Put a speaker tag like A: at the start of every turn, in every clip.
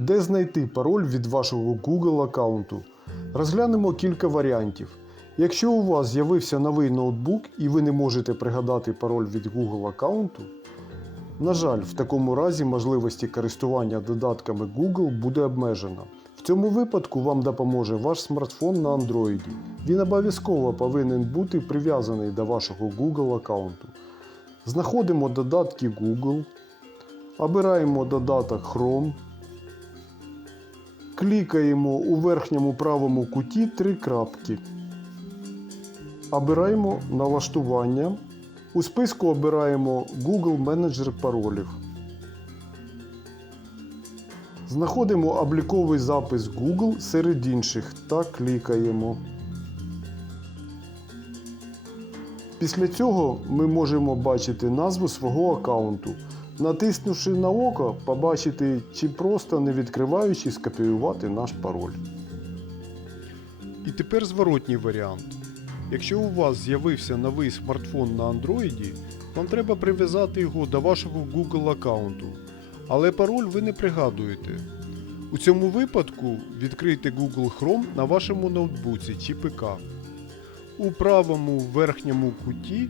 A: Де знайти пароль від вашого Google аккаунту? Розглянемо кілька варіантів. Якщо у вас з'явився новий ноутбук і ви не можете пригадати пароль від Google аккаунту, на жаль, в такому разі можливості користування додатками Google буде обмежено. В цьому випадку вам допоможе ваш смартфон на Android. Він обов'язково повинен бути прив'язаний до вашого Google аккаунту. Знаходимо додатки Google, обираємо додаток Chrome, клікаємо у верхньому правому куті три крапки. Обираємо налаштування. У списку обираємо Google менеджер паролів. Знаходимо обліковий запис Google серед інших та клікаємо. Після цього ми можемо бачити назву свого аккаунту. Натиснувши на око, побачити чи просто не відкриваючи скопіювати наш пароль. І тепер зворотній варіант. Якщо у вас з'явився новий смартфон на Android, вам треба прив'язати його до вашого Google аккаунту, але пароль ви не пригадуєте. У цьому випадку відкрийте Google Chrome на вашому ноутбуці чи ПК. У правому верхньому куті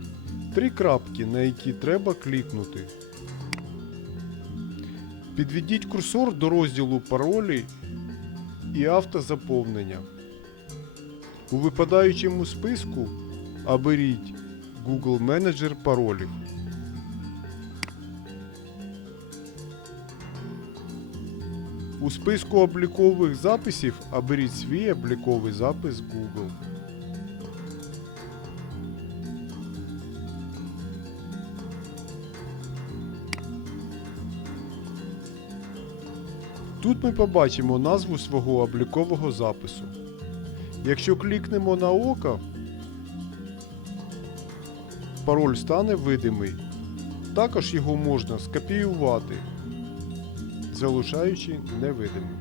A: три крапки, на які треба клікнути. Підведіть курсор до розділу паролі і автозаповнення. У випадаючому списку оберіть Google менеджер паролів. У списку облікових записів оберіть свій обліковий запис Google. Тут ми побачимо назву свого облікового запису. Якщо клікнемо на око, пароль стане видимий. Також його можна скопіювати, залишаючи невидимим.